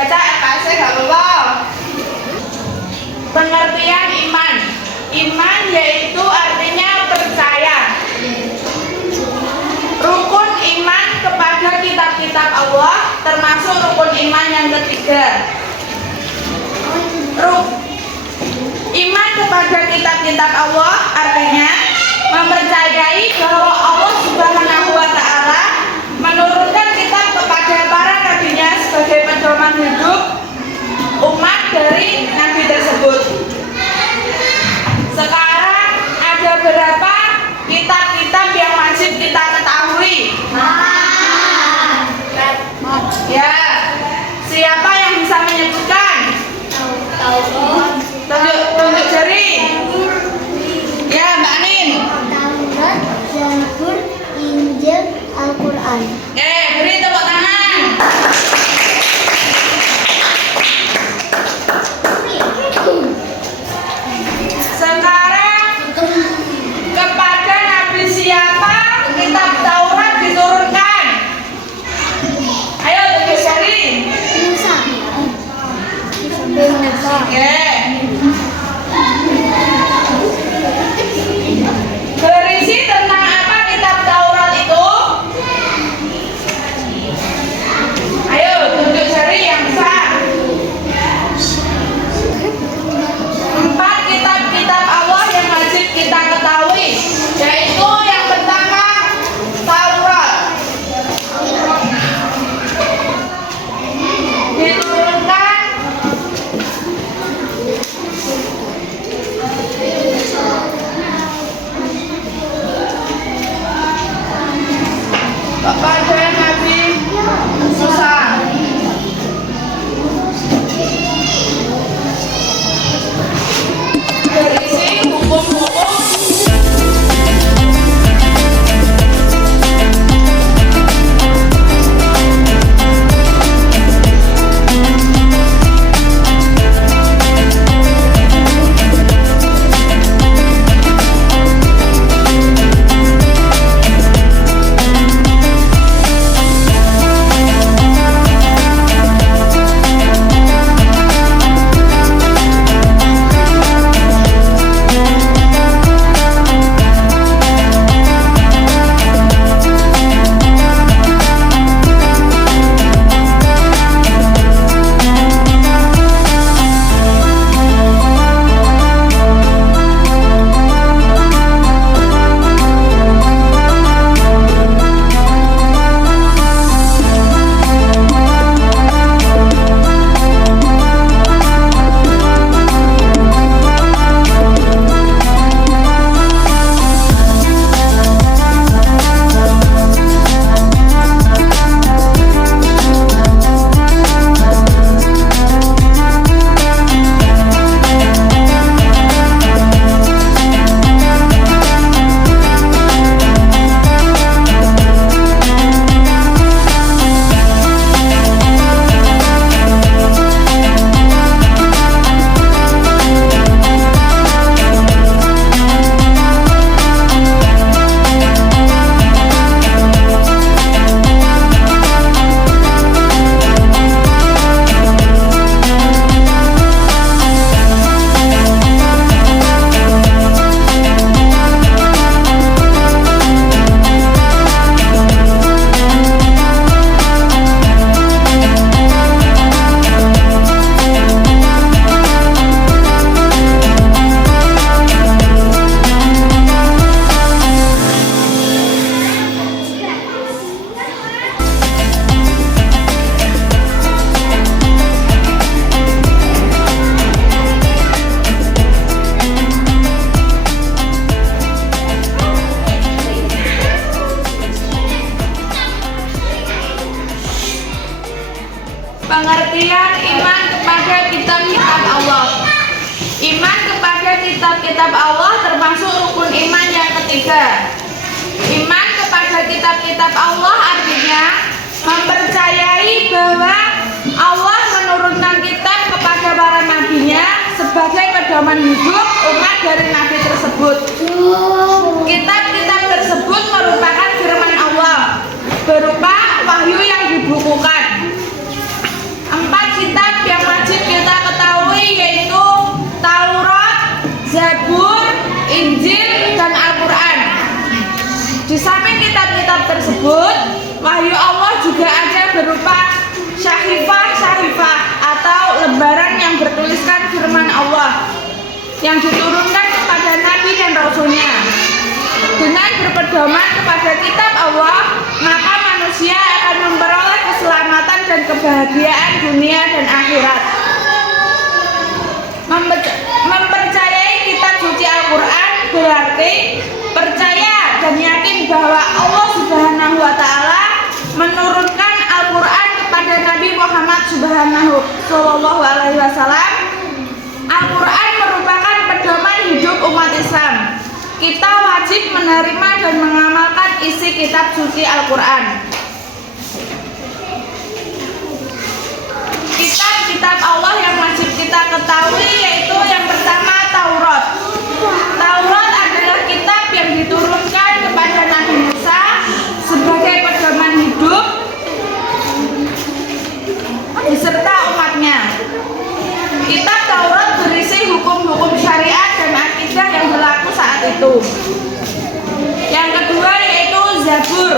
dibaca FKC gak apa-apa. Pengertian iman. Iman yaitu artinya percaya. Rukun iman kepada kitab-kitab Allah termasuk rukun iman yang ketiga. Iman kepada kitab-kitab Allah artinya mempercayai bahwa Allah Subhanahu wa Ta'ala menurunkan kitab kepada para nabinya sebagai pedoman hidup umat dari nabi tersebut. Sekarang ada berapa kitab-kitab yang wajib kita ketahui? Ya, siapa yang bisa menyebutkan? Tunjuk jari. Ya, Mbak Anin. Taurat, Zabur, Injil, Al-Quran. Beri tepuk tangan. Sekarang kepada Nabi siapa kitab Taurat diturunkan? Ayo tunjuk jari. Musa. Musa. Berisi tentang apa kitab Taurat itu? Ayo tunjuk jari yang besar. 4 kitab-kitab Allah yang wajib kita ketahui, yaitu yang pertama Taurat. Diturunkan kepada Nabi Musa. Berisi hukum-hukum pengertian iman kepada kitab-kitab Allah. Iman kepada kitab-kitab Allah termasuk rukun iman yang ketiga. Iman kepada kitab-kitab Allah artinya mempercayai bahwa Allah menurunkan kitab kepada para nabinya sebagai pedoman hidup umat dari nabi tersebut. Kitab-kitab tersebut merupakan firman Allah berupa wahyu yang dibukukan. 4 kitab yang diturunkan kepada Nabi dan Rasulnya. Dengan berpedoman kepada kitab Allah, maka manusia akan memperoleh keselamatan dan kebahagiaan dunia dan akhirat. Mempercayai kitab suci Al-Quran berarti percaya dan yakin bahwa Allah Subhanahu wa Ta'ala menurunkan Al-Quran kepada Nabi Muhammad Sallallahu Alaihi Wasallam. Al-Quran merupakan pedoman hidup umat Islam. Kita wajib menerima dan mengamalkan isi kitab suci Al-Quran. Kitab-kitab Allah yang wajib kita ketahui yaitu yang pertama Taurat. Taurat adalah kitab yang diturunkan kepada Nabi Musa sebagai pedoman hidup beserta umatnya. Kitab Taurat berisi hukum-hukum syariat dan akidah yang berlaku saat itu. Yang kedua yaitu Zabur.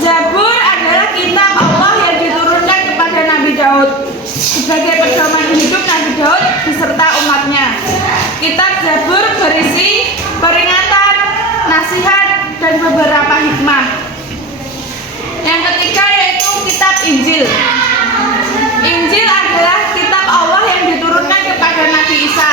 Zabur adalah kitab Allah yang diturunkan kepada Nabi Daud sebagai pedoman hidup Nabi Daud beserta umatnya. Kitab Zabur berisi peringatan, nasihat, dan beberapa hikmah. Yang ketiga yaitu kitab Injil. Injil adalah kitab Allah yang diturunkan kepada Nabi Isa.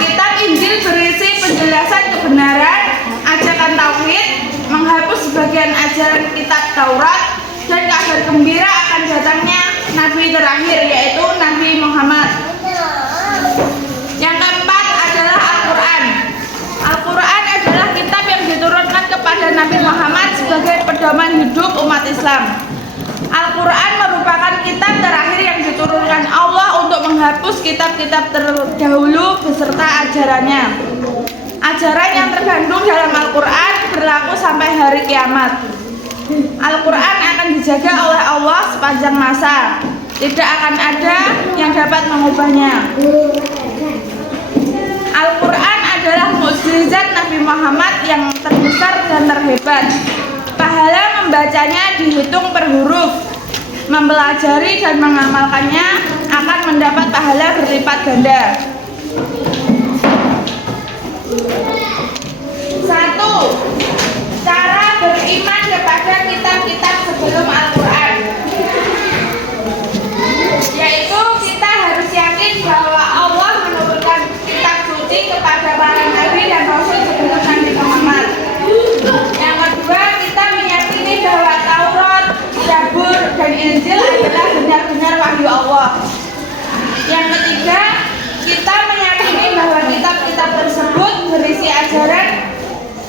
Kitab Injil berisi penjelasan kebenaran, ajakan tauhid, menghapus sebagian ajaran kitab Taurat, dan kabar gembira akan datangnya Nabi terakhir yaitu Nabi Muhammad. Yang keempat adalah Al-Quran. Al-Quran adalah kitab yang diturunkan kepada Nabi Muhammad sebagai pedoman hidup umat Islam. Al-Quran merupakan kitab terakhir yang diturunkan Allah untuk menghapus kitab-kitab terdahulu beserta ajarannya. Ajaran yang terkandung dalam Al-Quran berlaku sampai hari kiamat. Al-Quran akan dijaga oleh Allah sepanjang masa. Tidak akan ada yang dapat mengubahnya. Al-Quran adalah mukjizat Nabi Muhammad yang terbesar dan terhebat. Pahala membacanya dihitung per huruf. Mempelajari dan mengamalkannya akan mendapat pahala berlipat ganda. 1. Cara beriman kepada kitab-kitab sebelum Al-Quran, yaitu kita harus yakin bahwa Allah menurunkan kitab suci kepada para nabi dan rasul sebelum Nabi Muhammad. Yang kedua, kita meyakini bahwa Taurat, Zabur, dan Injil adalah benar-benar wahyu Allah. Yang ketiga, kita meyakini bahwa kitab-kitab tersebut berisi ajaran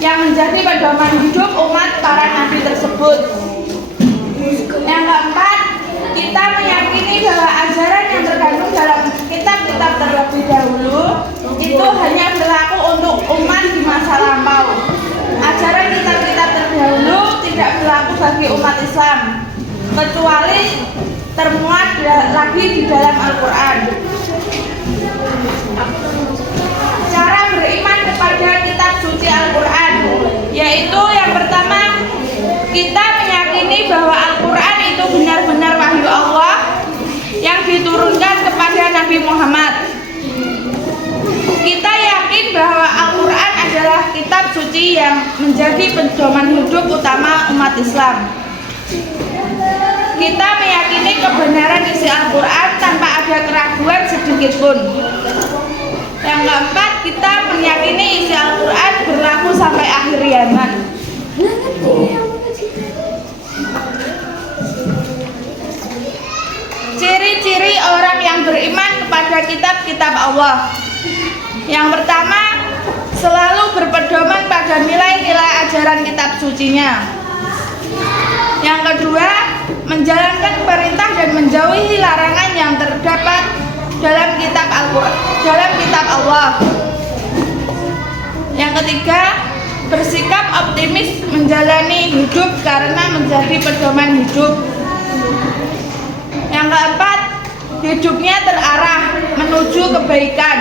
yang menjadi pedoman hidup umat para nabi tersebut. Yang keempat, kita meyakini bahwa ajaran yang terkandung dalam kitab-kitab terlebih dahulu itu hanya berlaku untuk umat di masa lampau. Ajaran kitab-kitab terdahulu tidak berlaku bagi umat Islam, kecuali termuat lagi di dalam Al-Quran. Cara beriman kepada kitab suci Al-Quran, yaitu yang pertama, kita meyakini bahwa Al-Quran itu benar-benar wahyu Allah yang diturunkan kepada Nabi Muhammad. Kita yakin bahwa Al-Quran adalah kitab suci yang menjadi pedoman hidup utama umat Islam. Kita meyakini kebenaran isi Al-Quran tanpa ada keraguan sedikit pun. Yang keempat, kita meyakini isi Al-Quran berlaku sampai akhir zaman. Ciri-ciri orang yang beriman kepada kitab-kitab Allah. Yang pertama, selalu berpedoman pada nilai-nilai ajaran kitab sucinya. Yang kedua, menjalankan perintah dan menjauhi larangan yang terdapat dalam kitab Al-Quran, dalam kitab Allah. Yang ketiga, bersikap optimis menjalani hidup karena menjadi pedoman hidup. Yang keempat, hidupnya terarah menuju kebaikan.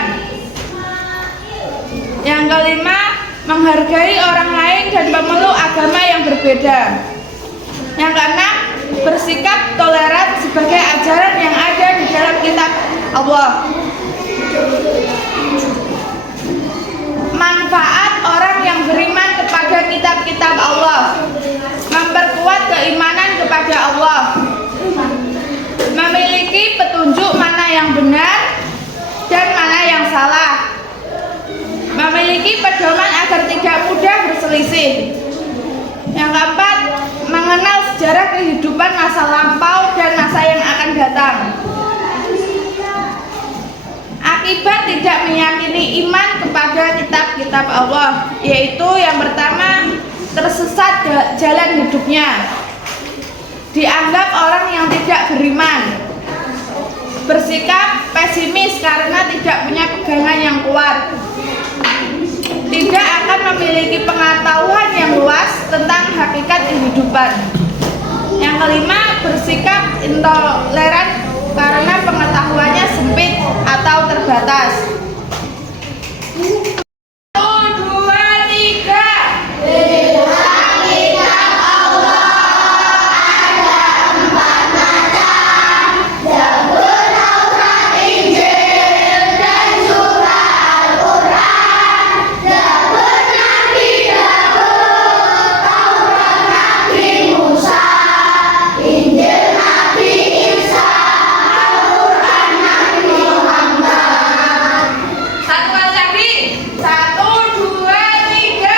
Yang kelima, menghargai orang lain dan memeluk agama yang berbeda. Yang keenam, bersikap toleran sebagai ajaran yang ada di dalam kitab Allah. kehidupan masa lampau dan masa yang akan datang. Akibat tidak meyakini iman kepada kitab-kitab Allah, yaitu yang pertama, tersesat jalan hidupnya, dianggap orang yang tidak beriman, bersikap pesimis karena tidak punya pegangan yang kuat, tidak akan memiliki pengetahuan yang luas tentang hakikat kehidupan. Yang kelima, bersikap intoleran karena pengetahuannya sempit atau terbatas. 1, 2, 3. Satu kali lagi. 1, 2, 3.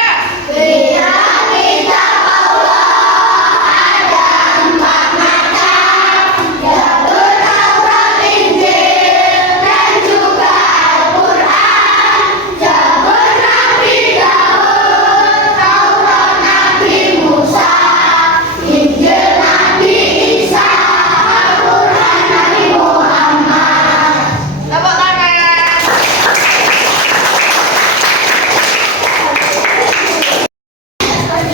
Tepuk tangan.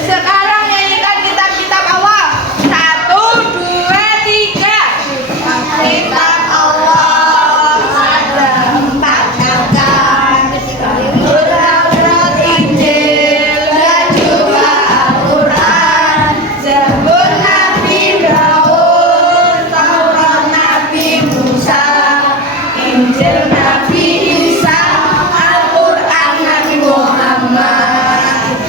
Sekarang nyanyikan kitab-kitab Allah. 1, 2, 3. Kitab Allah ada 4 kata, Taurat, Injil, dan juga Al-Quran. Zabur Nabi Daud, Taurat Nabi Musa, Injil Nabi Isa, Al-Quran Nabi Muhammad.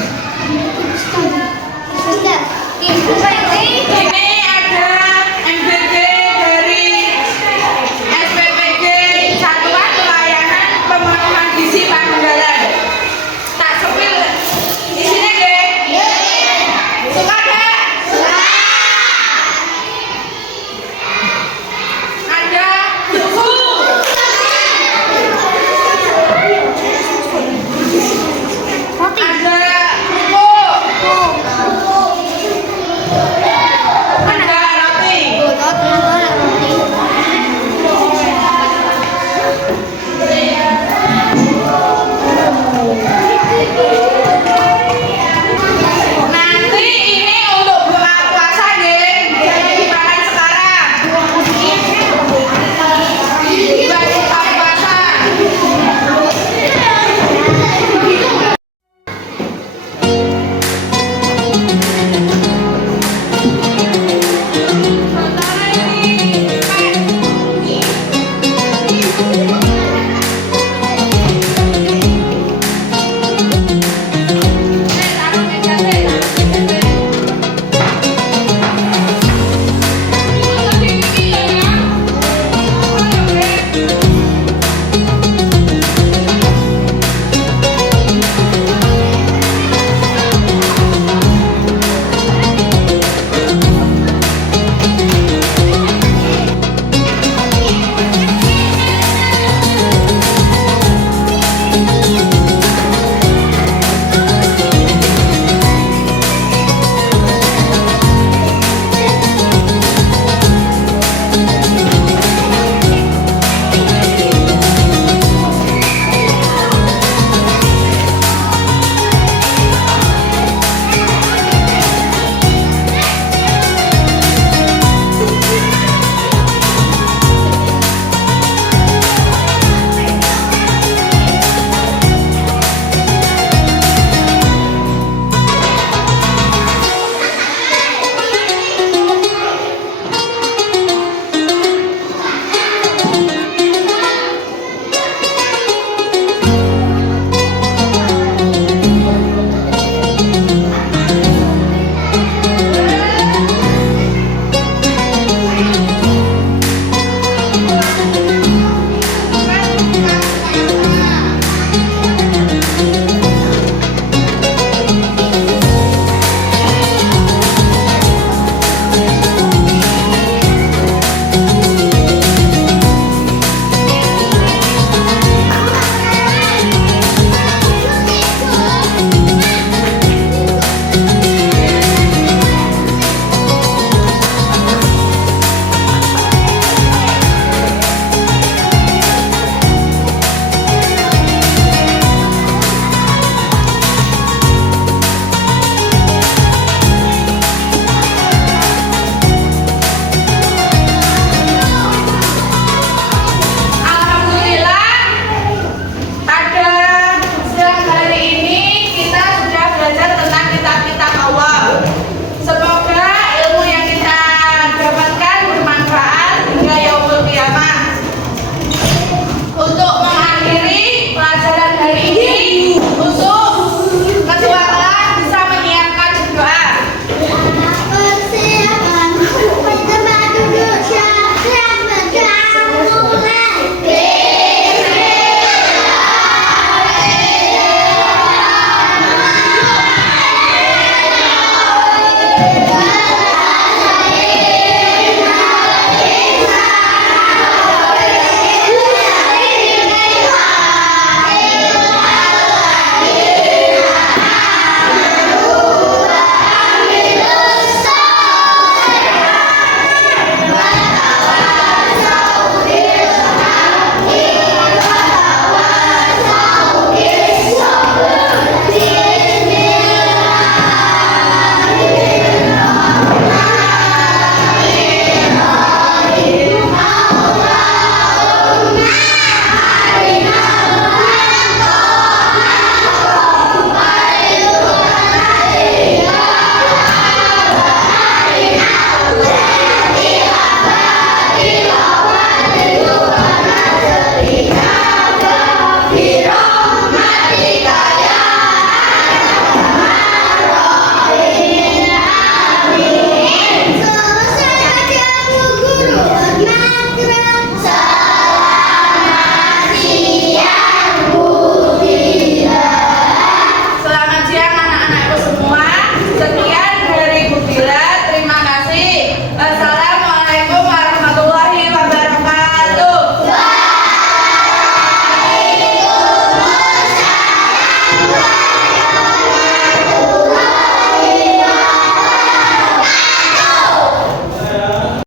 Ini